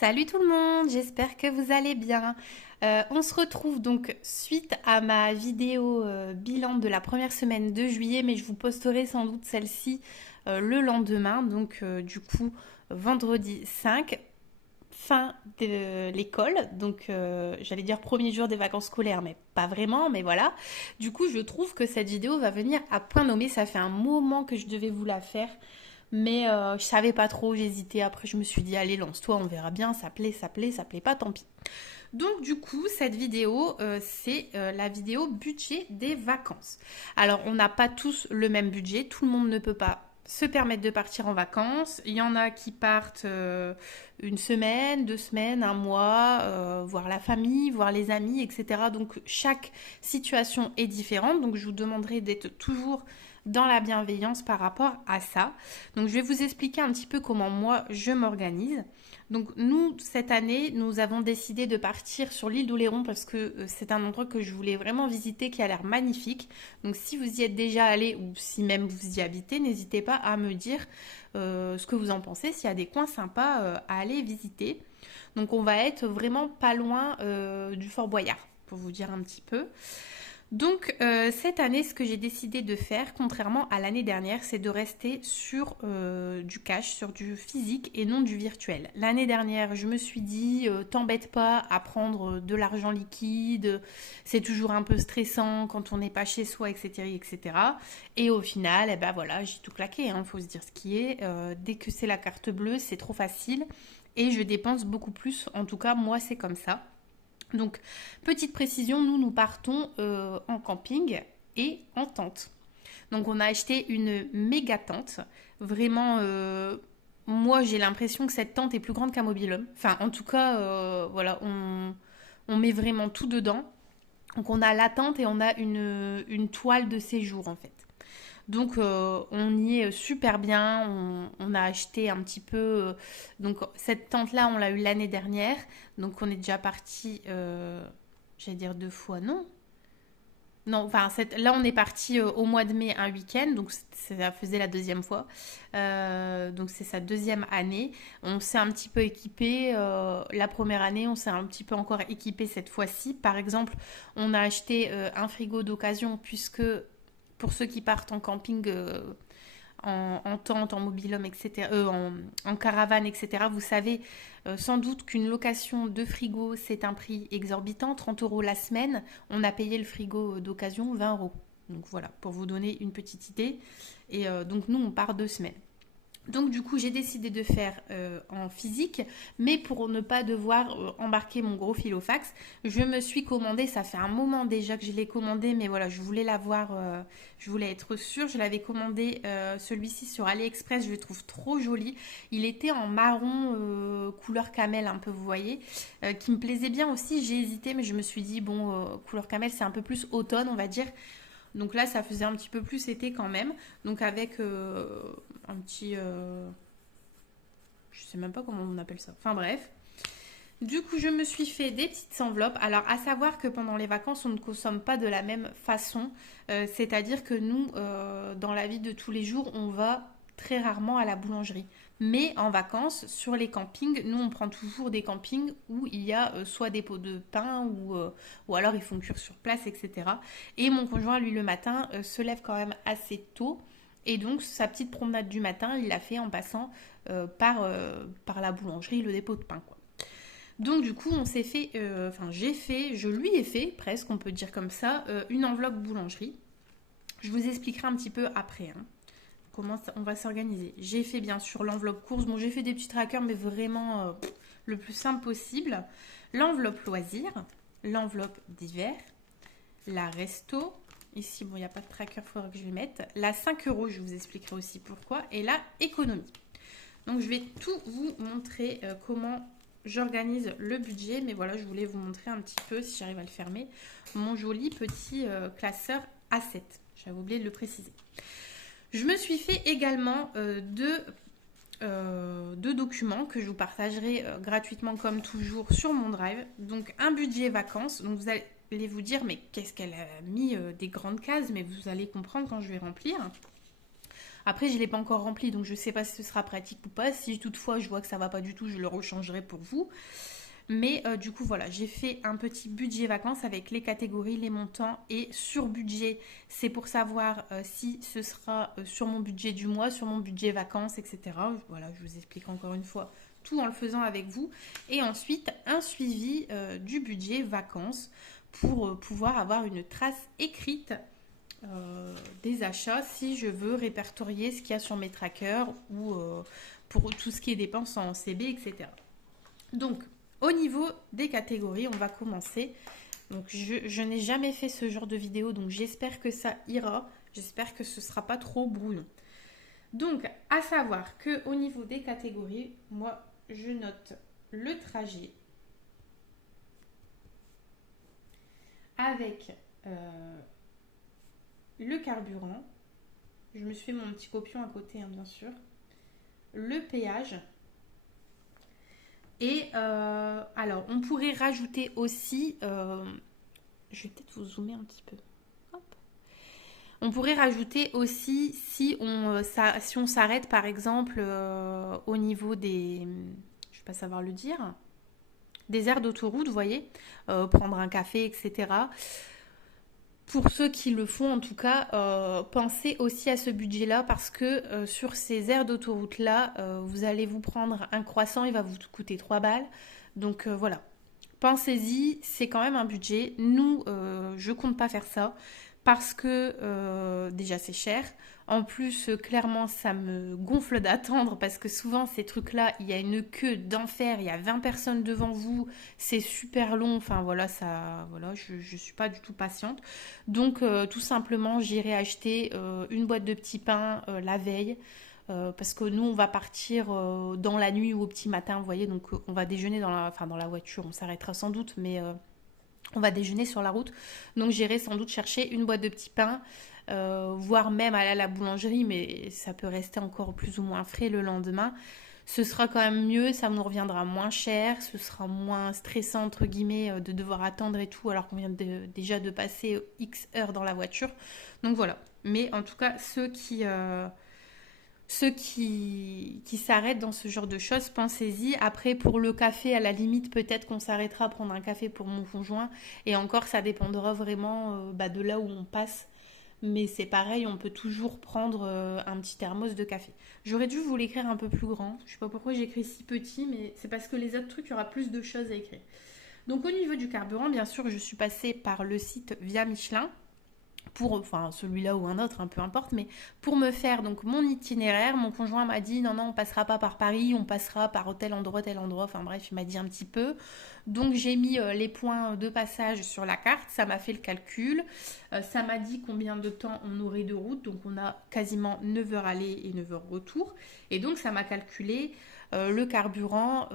Salut tout le monde, j'espère que vous allez bien. On se retrouve donc suite à ma vidéo bilan de la première semaine de juillet, mais je vous posterai sans doute celle-ci le lendemain, donc du coup vendredi 5, fin de l'école, donc j'allais dire premier jour des vacances scolaires, mais pas vraiment, mais voilà. Du coup, je trouve que cette vidéo va venir à point nommé, ça fait un moment que je devais vous la faire. Mais je savais pas trop, j'hésitais. Après, je me suis dit, allez, lance-toi, on verra bien. Ça plaît pas, tant pis. Donc, du coup, cette vidéo, c'est la vidéo budget des vacances. Alors, on n'a pas tous le même budget. Tout le monde ne peut pas se permettre de partir en vacances. Il y en a qui partent une semaine, 2 semaines, un mois, voir la famille, voir les amis, etc. Donc, chaque situation est différente. Donc, je vous demanderai d'être toujours dans la bienveillance par rapport à ça. Donc je vais vous expliquer un petit peu comment moi je m'organise. Donc nous, cette année, nous avons décidé de partir sur l'île d'Oléron parce que c'est un endroit que je voulais vraiment visiter qui a l'air magnifique. Donc si vous y êtes déjà allé ou si même vous y habitez, n'hésitez pas à me dire ce que vous en pensez, s'il y a des coins sympas à aller visiter. Donc on va être vraiment pas loin du Fort Boyard pour vous dire un petit peu. Donc cette année, ce que j'ai décidé de faire, contrairement à l'année dernière, c'est de rester sur du cash, sur du physique et non du virtuel. L'année dernière, je me suis dit, t'embête pas à prendre de l'argent liquide, c'est toujours un peu stressant quand on n'est pas chez soi, etc., etc. Et au final, eh ben voilà, j'ai tout claqué, hein, faut se dire ce qui est. Dès que c'est la carte bleue, c'est trop facile et je dépense beaucoup plus. En tout cas, moi, c'est comme ça. Donc, petite précision, nous partons en camping et en tente. Donc, on a acheté une méga tente. Vraiment, moi, j'ai l'impression que cette tente est plus grande qu'un mobil-home. Enfin, en tout cas, voilà, on met vraiment tout dedans. Donc, on a la tente et on a une toile de séjour, en fait. Donc on y est super bien, on a acheté un petit peu, donc cette tente-là on l'a eu l'année dernière, donc on est déjà parti, j'allais dire 2 fois, non? Non, enfin là on est parti au mois de mai un week-end, donc ça faisait la deuxième fois. Donc c'est sa deuxième année. On s'est un petit peu équipé. La première année, on s'est un petit peu encore équipé cette fois-ci. Par exemple, on a acheté un frigo d'occasion puisque pour ceux qui partent en camping, en tente, en mobil-home, etc., en caravane, etc., vous savez sans doute qu'une location de frigo, c'est un prix exorbitant, 30 euros la semaine. On a payé le frigo d'occasion 20 euros. Donc voilà, pour vous donner une petite idée. Et donc nous, on part 2 semaines. Donc du coup, j'ai décidé de faire en physique, mais pour ne pas devoir embarquer mon gros filofax, je me suis commandé, ça fait un moment déjà que je l'ai commandé, mais voilà, je voulais l'avoir, je voulais être sûre, je l'avais commandé celui-ci sur AliExpress, je le trouve trop joli. Il était en marron couleur camel un peu, vous voyez, qui me plaisait bien aussi, j'ai hésité, mais je me suis dit, bon, couleur camel, c'est un peu plus automne, on va dire. Donc là, ça faisait un petit peu plus été quand même. Donc avec un petit... je sais même pas comment on appelle ça. Enfin bref. Du coup, je me suis fait des petites enveloppes. Alors, à savoir que pendant les vacances, on ne consomme pas de la même façon. C'est-à-dire que nous, dans la vie de tous les jours, on va très rarement à la boulangerie. Mais en vacances, sur les campings, nous, on prend toujours des campings où il y a soit des pots de pain ou alors ils font cuire sur place, etc. Et mon conjoint, lui, le matin, se lève quand même assez tôt. Et donc, sa petite promenade du matin, il l'a fait en passant par la boulangerie, le dépôt de pain, quoi. Donc du coup, on s'est fait, enfin j'ai fait, je lui ai fait presque, on peut dire comme ça, une enveloppe boulangerie. Je vous expliquerai un petit peu après comment on va s'organiser. J'ai fait bien sûr l'enveloppe course. Bon, j'ai fait des petits trackers, mais vraiment le plus simple possible. L'enveloppe loisir, l'enveloppe d'hiver, la resto. Ici, bon, il n'y a pas de tracker, il faudra que je les mette. La 5 euros, je vous expliquerai aussi pourquoi. Et la économie. Donc, je vais tout vous montrer comment j'organise le budget. Mais voilà, je voulais vous montrer un petit peu, si j'arrive à le fermer, mon joli petit classeur A7. J'avais oublié de le préciser. Je me suis fait également deux documents que je vous partagerai gratuitement comme toujours sur mon drive. Donc un budget vacances. Donc vous allez vous dire mais qu'est-ce qu'elle a mis des grandes cases, mais vous allez comprendre quand je vais remplir. Après, je ne l'ai pas encore rempli, donc je ne sais pas si ce sera pratique ou pas. Si toutefois je vois que ça ne va pas du tout, je le rechangerai pour vous. Mais du coup, voilà, j'ai fait un petit budget vacances avec les catégories, les montants et sur budget. C'est pour savoir si ce sera sur mon budget du mois, sur mon budget vacances, etc. Voilà, je vous explique encore une fois tout en le faisant avec vous. Et ensuite, un suivi du budget vacances pour pouvoir avoir une trace écrite des achats si je veux répertorier ce qu'il y a sur mes trackers ou pour tout ce qui est dépenses en CB, etc. Donc, au niveau des catégories, on va commencer. Donc, je n'ai jamais fait ce genre de vidéo, donc j'espère que ça ira. J'espère que ce ne sera pas trop brouillon. Donc, à savoir que au niveau des catégories, moi, je note le trajet avec le carburant. Je me suis fait mon petit copion à côté, hein, bien sûr. Le péage. Et alors, on pourrait rajouter aussi, je vais peut-être vous zoomer un petit peu. Hop. On pourrait rajouter aussi si on s'arrête par exemple au niveau des, je vais pas savoir le dire, des aires d'autoroute, vous voyez, prendre un café, etc. Pour ceux qui le font, en tout cas, pensez aussi à ce budget-là parce que sur ces aires d'autoroute-là, vous allez vous prendre un croissant, il va vous coûter 3 balles. Donc voilà, pensez-y, c'est quand même un budget. Nous, je compte pas faire ça parce que déjà c'est cher. En plus, clairement, ça me gonfle d'attendre parce que souvent, ces trucs-là, il y a une queue d'enfer, il y a 20 personnes devant vous, c'est super long. Enfin, voilà, voilà, je suis pas du tout patiente. Donc, tout simplement, j'irai acheter une boîte de petits pains la veille. Parce que nous, on va partir dans la nuit ou au petit matin, vous voyez, donc on va déjeuner dans la voiture, on s'arrêtera sans doute, mais on va déjeuner sur la route. Donc j'irai sans doute chercher une boîte de petits pains, voire même aller à la boulangerie, mais ça peut rester encore plus ou moins frais le lendemain. Ce sera quand même mieux, ça nous reviendra moins cher, ce sera moins stressant entre guillemets de devoir attendre et tout, alors qu'on vient déjà de passer X heures dans la voiture. Donc voilà. Mais en tout cas, ceux qui s'arrêtent dans ce genre de choses, pensez-y. Après, pour le café, à la limite, peut-être qu'on s'arrêtera à prendre un café pour mon conjoint. Et encore, ça dépendra vraiment de là où on passe. Mais c'est pareil, on peut toujours prendre un petit thermos de café. J'aurais dû vous l'écrire un peu plus grand. Je sais pas pourquoi j'écris si petit, mais c'est parce que les autres trucs, il y aura plus de choses à écrire. Donc au niveau du carburant, bien sûr, je suis passée par le site Via Michelin pour, enfin celui-là ou un autre, peu importe, mais pour me faire donc mon itinéraire, mon conjoint m'a dit non, on passera pas par Paris, on passera par tel endroit, enfin bref, il m'a dit un petit peu. Donc j'ai mis les points de passage sur la carte, ça m'a fait le calcul, ça m'a dit combien de temps on aurait de route, donc on a quasiment 9 heures aller et 9 heures retour, et donc ça m'a calculé le carburant.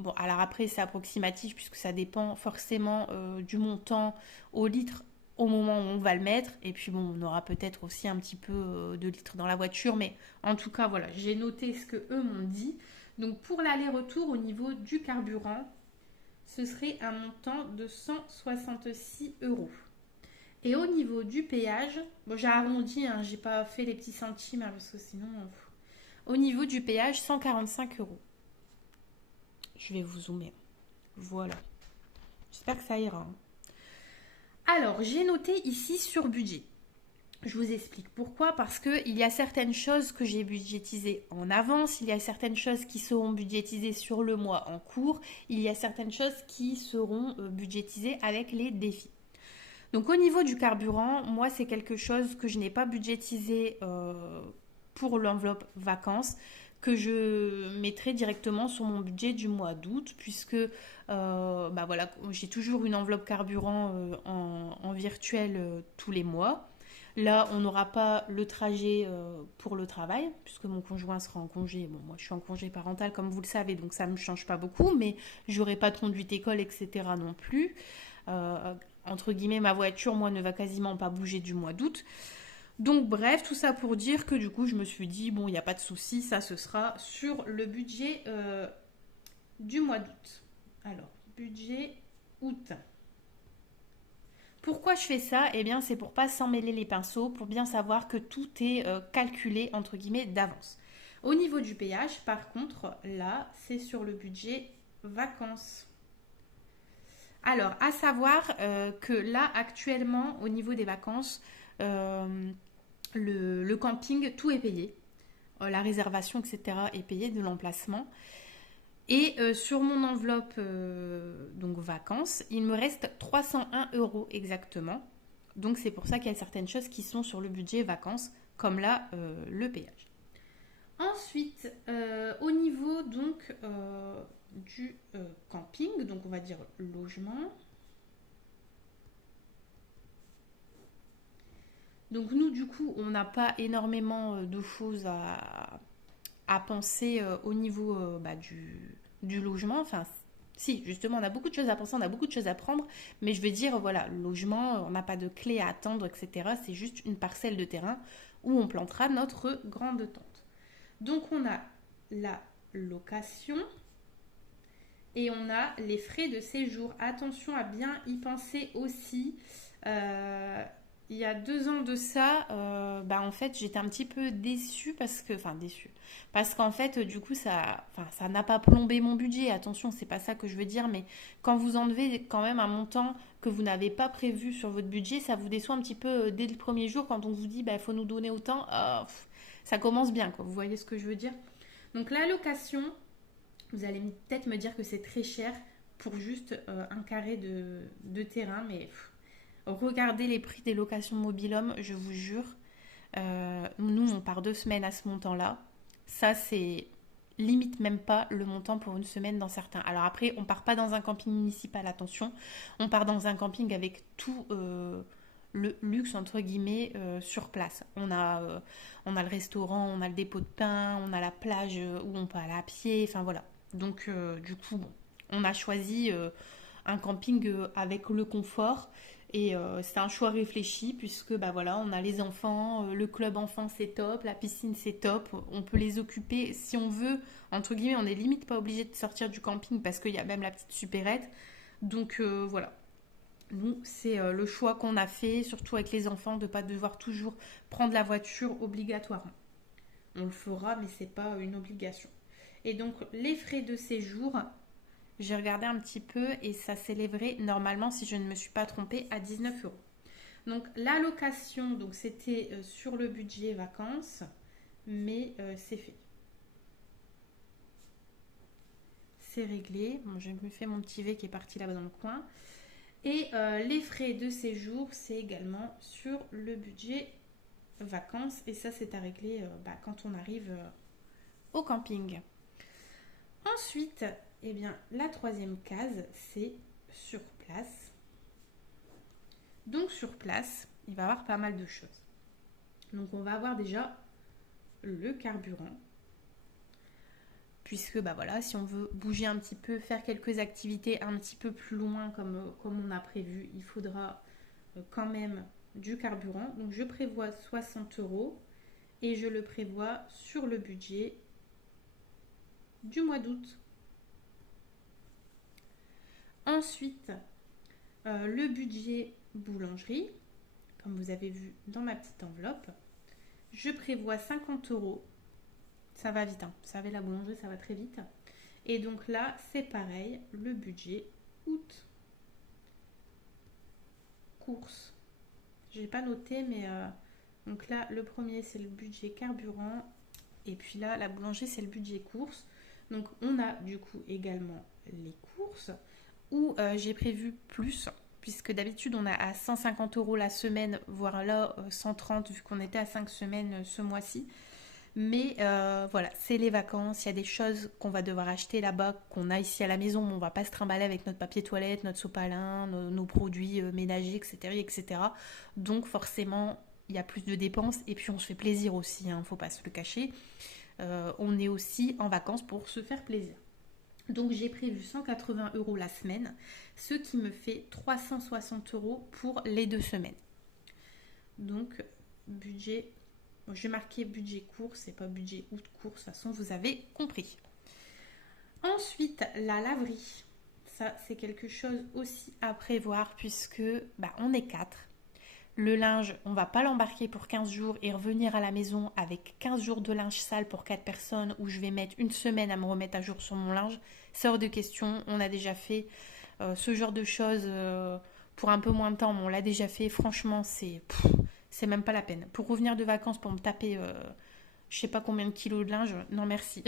Bon, alors après c'est approximatif puisque ça dépend forcément du montant au litre au moment où on va le mettre. Et puis bon, on aura peut-être aussi un petit peu de litres dans la voiture. Mais en tout cas, voilà, j'ai noté ce que eux m'ont dit. Donc pour l'aller-retour au niveau du carburant, ce serait un montant de 166 euros. Et au niveau du péage, bon j'ai arrondi, hein, j'ai pas fait les petits centimes hein, parce que sinon... Au niveau du péage, 145 euros. Je vais vous zoomer. Voilà. J'espère que ça ira. Alors, j'ai noté ici sur budget. Je vous explique pourquoi. Parce qu'il y a certaines choses que j'ai budgétisées en avance, il y a certaines choses qui seront budgétisées sur le mois en cours, il y a certaines choses qui seront budgétisées avec les défis. Donc au niveau du carburant, moi c'est quelque chose que je n'ai pas budgétisé pour l'enveloppe vacances, que je mettrai directement sur mon budget du mois d'août, puisque voilà, j'ai toujours une enveloppe carburant en virtuel tous les mois. Là, on n'aura pas le trajet pour le travail, puisque mon conjoint sera en congé. Bon, moi, je suis en congé parental, comme vous le savez, donc ça ne me change pas beaucoup, mais j'aurai pas de conduite école, etc. non plus. Entre guillemets, ma voiture, moi, ne va quasiment pas bouger du mois d'août. Donc bref, tout ça pour dire que du coup, je me suis dit, bon, il n'y a pas de souci, ça ce sera sur le budget du mois d'août. Alors, budget août. Pourquoi je fais ça? Eh bien, c'est pour pas s'en mêler les pinceaux, pour bien savoir que tout est calculé entre guillemets d'avance. Au niveau du payage, par contre, là, c'est sur le budget vacances. Alors, à savoir que là, actuellement, au niveau des vacances, euh, le camping, tout est payé. La réservation, etc. est payée de l'emplacement. Et sur mon enveloppe donc vacances, il me reste 301 € exactement. Donc c'est pour ça qu'il y a certaines choses qui sont sur le budget vacances, comme là le péage. Ensuite, au niveau donc du camping, donc on va dire logement. Donc nous du coup on n'a pas énormément de choses à penser au niveau du logement. Enfin, si, justement, on a beaucoup de choses à penser, on a beaucoup de choses à prendre, mais je veux dire, voilà, le logement, on n'a pas de clé à attendre, etc. C'est juste une parcelle de terrain où on plantera notre grande tente. Donc, on a la location et on a les frais de séjour. Attention à bien y penser aussi. Euh, il y a 2 ans de ça, en fait, j'étais un petit peu déçue parce qu'en fait, du coup, ça n'a pas plombé mon budget. Attention, c'est pas ça que je veux dire, mais quand vous enlevez quand même un montant que vous n'avez pas prévu sur votre budget, ça vous déçoit un petit peu dès le premier jour quand on vous dit, il faut nous donner autant. Ça commence bien, quoi. Vous voyez ce que je veux dire? Donc la location, vous allez peut-être me dire que c'est très cher pour juste un carré de terrain, mais regardez les prix des locations mobil-home, je vous jure. Nous, on part 2 semaines à ce montant-là. Ça, c'est limite même pas le montant pour une semaine dans certains. Alors après, on part pas dans un camping municipal, attention. On part dans un camping avec tout le luxe, entre guillemets, sur place. On a le restaurant, on a le dépôt de pain, on a la plage où on peut aller à pied, enfin voilà. Donc, du coup, bon, on a choisi un camping avec le confort. Et c'est un choix réfléchi puisque voilà, on a les enfants, le club enfant c'est top, la piscine c'est top, on peut les occuper si on veut, entre guillemets, on n'est limite pas obligé de sortir du camping parce qu'il y a même la petite supérette. Donc voilà, nous c'est le choix qu'on a fait, surtout avec les enfants, de ne pas devoir toujours prendre la voiture obligatoirement. On le fera mais c'est pas une obligation. Et donc les frais de séjour, j'ai regardé un petit peu et ça s'élèverait normalement, si je ne me suis pas trompée, à 19 €. Donc la location, donc c'était sur le budget vacances, mais c'est fait. C'est réglé. Bon, j'ai fait mon petit V qui est parti là-bas dans le coin. Et les frais de séjour, c'est également sur le budget vacances. Et ça, c'est à régler quand on arrive au camping. Ensuite, eh bien, la troisième case, c'est sur place. Donc sur place, il va y avoir pas mal de choses. Donc on va avoir déjà le carburant. Puisque voilà, si on veut bouger un petit peu, faire quelques activités un petit peu plus loin comme on a prévu, il faudra quand même du carburant. Donc je prévois 60 € et je le prévois sur le budget du mois d'août. Ensuite, le budget boulangerie, comme vous avez vu dans ma petite enveloppe, je prévois 50 €. Ça va vite, hein. Vous savez, la boulangerie, ça va très vite. Et donc là, c'est pareil, le budget août. Courses. Je n'ai pas noté, mais donc là, le premier, c'est le budget carburant. Et puis là, la boulangerie, c'est le budget courses. Donc on a du coup également les courses où j'ai prévu plus, puisque d'habitude on a à 150 € la semaine, voire là 130 vu qu'on était à 5 semaines ce mois-ci. Mais voilà, c'est les vacances, il y a des choses qu'on va devoir acheter là-bas, qu'on a ici à la maison, mais on va pas se trimballer avec notre papier toilette, notre sopalin, nos produits ménagers, etc., etc. Donc forcément, il y a plus de dépenses et puis on se fait plaisir aussi, hein, faut pas se le cacher. On est aussi en vacances pour se faire plaisir. Donc j'ai prévu 180 € la semaine, ce qui me fait 360 € pour les 2 semaines. Donc budget, je vais marquer budget course et pas budget août course, de toute façon vous avez compris. Ensuite, la laverie, ça c'est quelque chose aussi à prévoir puisque on est 4. Le linge, on va pas l'embarquer pour 15 jours et revenir à la maison avec 15 jours de linge sale pour 4 personnes où je vais mettre une semaine à me remettre à jour sur mon linge. C'est hors de question. On a déjà fait ce genre de choses pour un peu moins de temps, mais on l'a déjà fait. Franchement, c'est même pas la peine. Pour revenir de vacances, pour me taper je sais pas combien de kilos de linge, non merci.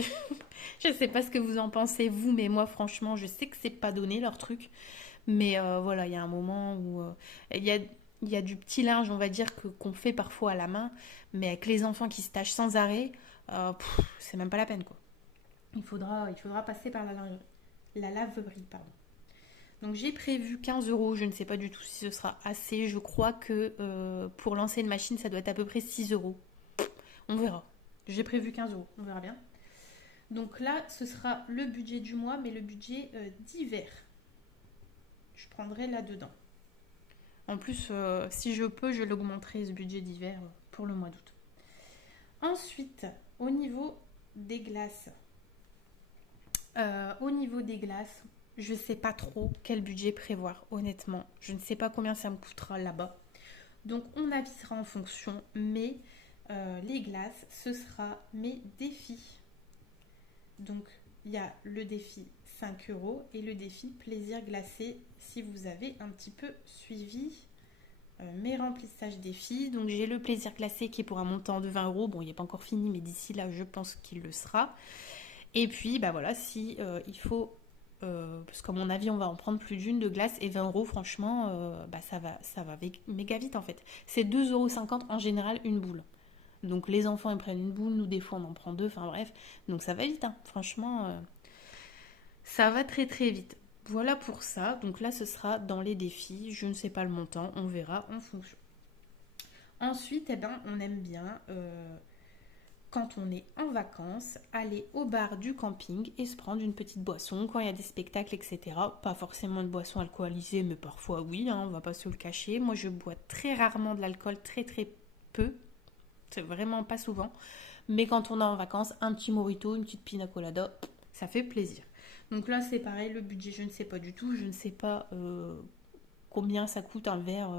Je sais pas ce que vous en pensez vous, mais moi franchement, je sais que c'est pas donné leur truc. Mais voilà, il y a un moment où il y a du petit linge, on va dire, qu'on fait parfois à la main, mais avec les enfants qui se tâchent sans arrêt, c'est même pas la peine quoi. Il faudra passer par la laverie, pardon. Donc j'ai prévu 15 euros, je ne sais pas du tout si ce sera assez. Je crois que pour lancer une machine, ça doit être à peu près 6 euros. On verra. J'ai prévu 15 euros, on verra bien. Donc là, ce sera le budget du mois, mais le budget d'hiver. Je prendrai là-dedans. En plus, si je peux, je l'augmenterai ce budget d'hiver pour le mois d'août. Ensuite, au niveau des glaces. Je ne sais pas trop quel budget prévoir, honnêtement. Je ne sais pas combien ça me coûtera là-bas. Donc, on avisera en fonction, mais les glaces, ce sera mes défis. Donc, il y a le défi 5 euros et le défi plaisir glacé si vous avez un petit peu suivi mes remplissages défis. Donc j'ai le plaisir glacé qui est pour un montant de 20 euros. Bon, il n'est pas encore fini, mais d'ici là, je pense qu'il le sera. Et puis, voilà, si il faut, parce qu'à mon avis, on va en prendre plus d'une de glace et 20 euros, franchement, ça va méga vite en fait. C'est 2,50 € en général une boule. Donc les enfants ils prennent une boule, nous des fois on en prend deux, enfin bref. Donc ça va vite, hein. Franchement, ça va très très vite. Voilà pour ça. Donc là ce sera dans les défis. Je ne sais pas le montant, on verra en fonction. Ensuite, on aime bien, quand on est en vacances, aller au bar du camping et se prendre une petite boisson quand il y a des spectacles, etc. Pas forcément de boisson alcoolisée, mais parfois oui, hein, on va pas se le cacher. Moi je bois très rarement de l'alcool, très très peu. C'est vraiment pas souvent. Mais quand on est en vacances, un petit mojito, une petite pina colada, ça fait plaisir. Donc là, c'est pareil, le budget, je ne sais pas du tout. Je ne sais pas combien ça coûte un verre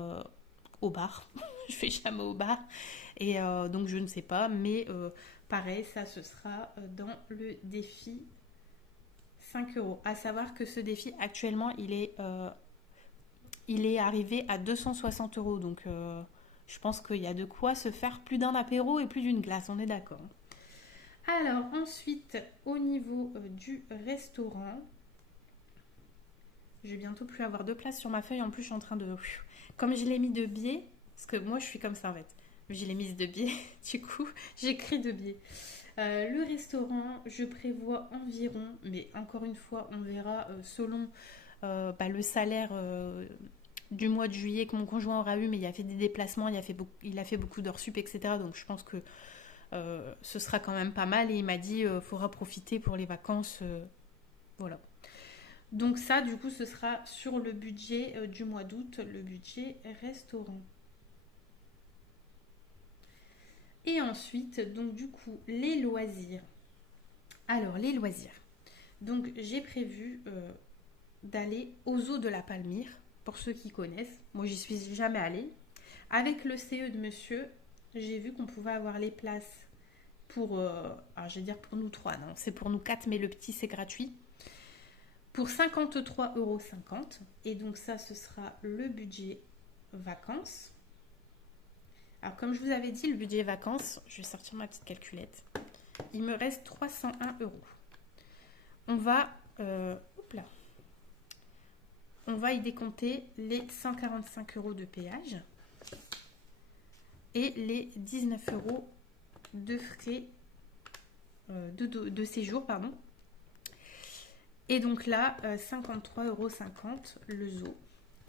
au bar. Je fais jamais au bar. Et donc, je ne sais pas. Mais pareil, ça, ce sera dans le défi 5 euros. À savoir que ce défi, actuellement, il est arrivé à 260 euros. Donc, je pense qu'il y a de quoi se faire plus d'un apéro et plus d'une glace, on est d'accord. Alors ensuite, au niveau du restaurant, je vais bientôt plus avoir de place sur ma feuille. En plus, je suis en train de... Comme je l'ai mis de biais, parce que moi, je suis comme ça en fait. Je l'ai mise de biais, du coup, j'écris de biais. Le restaurant, je prévois environ, mais encore une fois, on verra selon le salaire du mois de juillet que mon conjoint aura eu, mais il a fait des déplacements, il a fait beaucoup d'heures sup, etc. Donc je pense que ce sera quand même pas mal. Et il m'a dit, faudra profiter pour les vacances. Voilà. Donc ça, du coup, ce sera sur le budget du mois d'août, le budget restaurant. Et ensuite, donc du coup, les loisirs. Alors, les loisirs. Donc, j'ai prévu d'aller aux eaux de la Palmyre, pour ceux qui connaissent. Moi, j'y suis jamais allée. Avec le CE de monsieur, j'ai vu qu'on pouvait avoir les places pour, alors je vais dire pour nous 3, non, c'est pour nous 4, mais le petit, c'est gratuit. Pour 53,50 €. Et donc ça, ce sera le budget vacances. Alors, comme je vous avais dit, le budget vacances, je vais sortir ma petite calculette. Il me reste 301 €. On va... On va y décompter les 145 € de péage et les 19 € de frais de séjour, pardon. Et donc là, 53,50 € le zoo.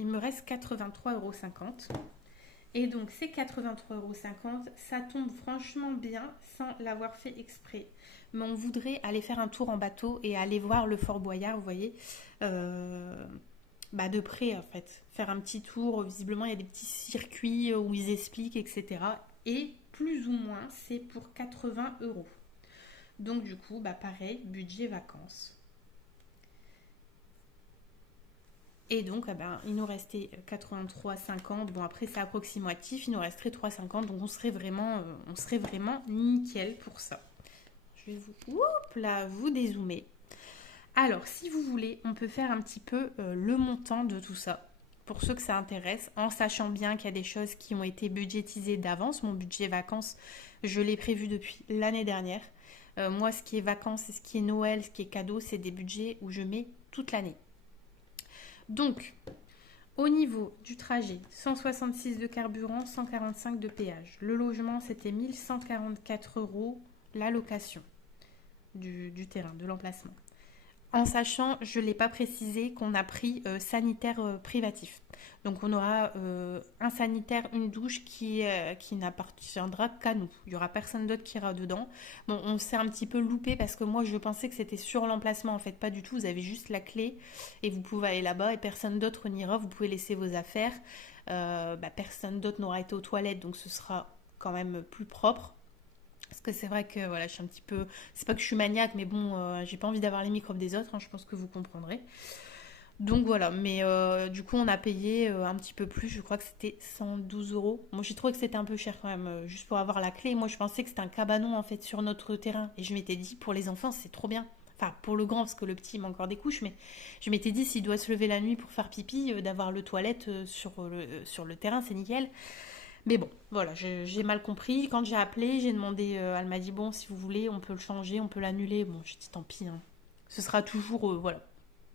Il me reste 83,50 €. Et donc ces 83,50 €, ça tombe franchement bien sans l'avoir fait exprès. Mais on voudrait aller faire un tour en bateau et aller voir le Fort Boyard, vous voyez, de près en fait. Faire un petit tour, visiblement il y a des petits circuits où ils expliquent, etc. Et plus ou moins, c'est pour 80 €. Donc du coup, pareil, budget vacances. Et donc, eh ben, il nous restait 83,50. Bon, après, c'est approximatif. Il nous resterait 3,50. Donc, on serait vraiment nickel pour ça. Je vais vous dézoomer. Alors, si vous voulez, on peut faire un petit peu le montant de tout ça. Pour ceux que ça intéresse, en sachant bien qu'il y a des choses qui ont été budgétisées d'avance. Mon budget vacances, je l'ai prévu depuis l'année dernière. Moi, ce qui est vacances, ce qui est Noël, ce qui est cadeau, c'est des budgets où je mets toute l'année. Donc, au niveau du trajet, 166 de carburant, 145 de péage. Le logement, c'était 1144 € la location du terrain, de l'emplacement. En sachant, je ne l'ai pas précisé, qu'on a pris sanitaire privatif. Donc on aura un sanitaire, une douche qui n'appartiendra qu'à nous. Il n'y aura personne d'autre qui ira dedans. Bon, on s'est un petit peu loupé parce que moi je pensais que c'était sur l'emplacement. En fait, pas du tout. Vous avez juste la clé et vous pouvez aller là-bas et personne d'autre n'ira. Vous pouvez laisser vos affaires. Personne d'autre n'aura été aux toilettes, donc ce sera quand même plus propre. Parce que c'est vrai que voilà, je suis un petit peu. C'est pas que je suis maniaque, mais bon, j'ai pas envie d'avoir les microbes des autres, hein, je pense que vous comprendrez. Donc voilà, mais du coup, on a payé un petit peu plus, je crois que c'était 112 euros. Moi, j'ai trouvé que c'était un peu cher quand même, juste pour avoir la clé. Moi, je pensais que c'était un cabanon en fait sur notre terrain. Et je m'étais dit, pour les enfants, c'est trop bien. Enfin, pour le grand, parce que le petit, il met encore des couches, mais je m'étais dit, s'il doit se lever la nuit pour faire pipi, d'avoir le toilette sur le terrain, c'est nickel. Mais bon, voilà, j'ai mal compris. Quand j'ai appelé, j'ai demandé, elle m'a dit, bon, si vous voulez, on peut le changer, on peut l'annuler. Bon, j'ai dit, tant pis, hein. Ce sera toujours, voilà,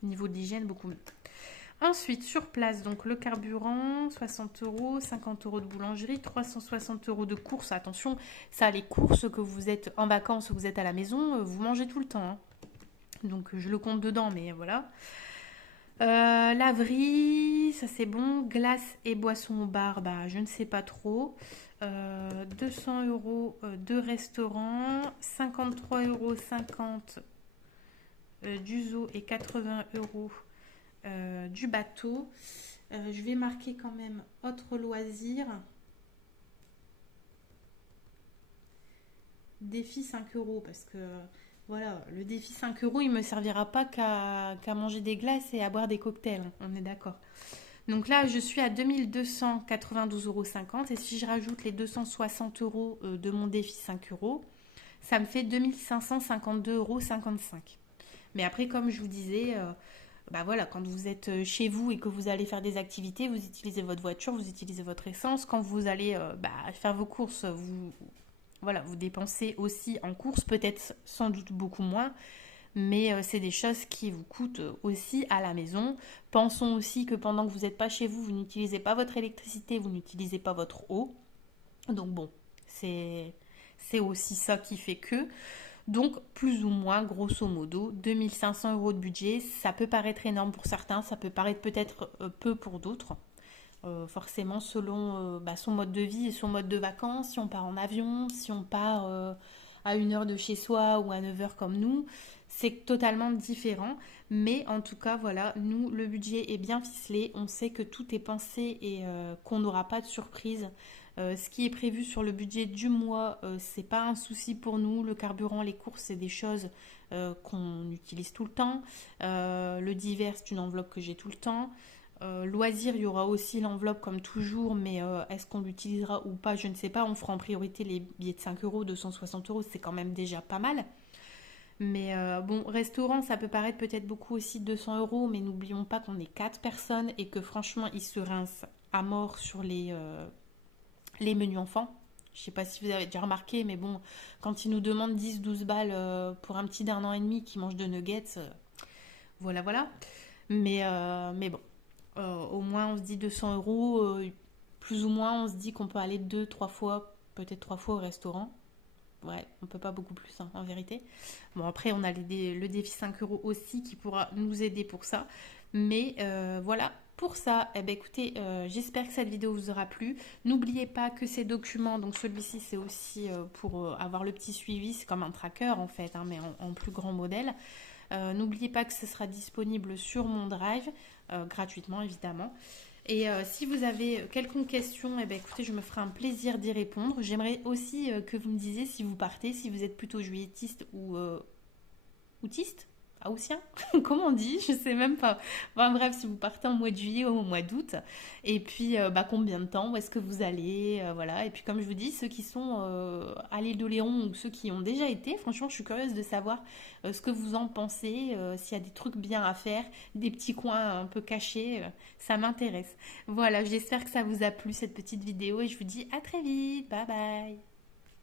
au niveau de l'hygiène, beaucoup mieux. Ensuite, sur place, donc le carburant, 60 euros, 50 euros de boulangerie, 360 euros de courses. Attention, ça, les courses que vous êtes en vacances ou que vous êtes à la maison, vous mangez tout le temps, hein. Donc, je le compte dedans, mais voilà. Laverie, ça c'est bon. Glace et boissons au bar, bah je ne sais pas trop. 200 euros de restaurant, 53,50 € du zoo et 80 euros du bateau. Je vais marquer quand même autre loisir. Défi 5 euros parce que voilà, le défi 5 euros, il me servira pas qu'à manger des glaces et à boire des cocktails, hein, on est d'accord. Donc là, je suis à 2292,50 € et si je rajoute les 260 euros de mon défi 5 euros, ça me fait 2552,55 €. Mais après, comme je vous disais, bah voilà, quand vous êtes chez vous et que vous allez faire des activités, vous utilisez votre voiture, vous utilisez votre essence. Quand vous allez faire vos courses, voilà, vous dépensez aussi en courses, peut-être sans doute beaucoup moins, mais c'est des choses qui vous coûtent aussi à la maison. Pensons aussi que pendant que vous n'êtes pas chez vous, vous n'utilisez pas votre électricité, vous n'utilisez pas votre eau. Donc bon, c'est aussi ça qui fait que. Donc plus ou moins, grosso modo, 2500 euros de budget, ça peut paraître énorme pour certains, ça peut paraître peut-être peu pour d'autres. Forcément selon son mode de vie et son mode de vacances, si on part en avion, si on part à 1 heure de chez soi ou à 9 heures comme nous, c'est totalement différent. Mais en tout cas, voilà, nous, le budget est bien ficelé, on sait que tout est pensé et qu'on n'aura pas de surprise. Ce qui est prévu sur le budget du mois, c'est pas un souci pour nous. Le carburant, les courses, c'est des choses qu'on utilise tout le temps. Le divers, c'est une enveloppe que j'ai tout le temps. Loisirs, il y aura aussi l'enveloppe comme toujours, mais est-ce qu'on l'utilisera ou pas, je ne sais pas. On fera en priorité les billets de 5 euros, 260 euros, c'est quand même déjà pas mal. Mais bon, restaurant, ça peut paraître peut-être beaucoup aussi, 200 euros, mais n'oublions pas qu'on est 4 personnes et que franchement, ils se rincent à mort sur les menus enfants. Je ne sais pas si vous avez déjà remarqué, mais bon, quand ils nous demandent 10-12 balles pour un petit d'1 an et demi qui mange de nuggets, voilà, voilà. Mais bon. Au moins on se dit 200 euros, plus ou moins on se dit qu'on peut aller 2-3 fois, peut-être 3 fois au restaurant. Ouais, on peut pas beaucoup plus, hein, en vérité. Bon, après on a le défi 5 euros aussi qui pourra nous aider pour ça. Mais voilà, pour ça, eh ben, écoutez, j'espère que cette vidéo vous aura plu. N'oubliez pas que ces documents, donc celui-ci c'est aussi pour avoir le petit suivi, c'est comme un tracker en fait, hein, mais en plus grand modèle. N'oubliez pas que ce sera disponible sur mon Drive, gratuitement évidemment. Et si vous avez quelconque question, eh ben, écoutez, je me ferai un plaisir d'y répondre. J'aimerais aussi que vous me disiez si vous partez, si vous êtes plutôt juillettiste ou autiste. haussien, comment on dit, je sais même pas. Enfin bref, si vous partez en mois de juillet ou au mois d'août, et puis combien de temps, où est-ce que vous allez, voilà. Et puis comme je vous dis, ceux qui sont à l'île d'Oléron ou ceux qui ont déjà été, franchement, je suis curieuse de savoir ce que vous en pensez, s'il y a des trucs bien à faire, des petits coins un peu cachés, ça m'intéresse. Voilà, j'espère que ça vous a plu cette petite vidéo et je vous dis à très vite, bye bye.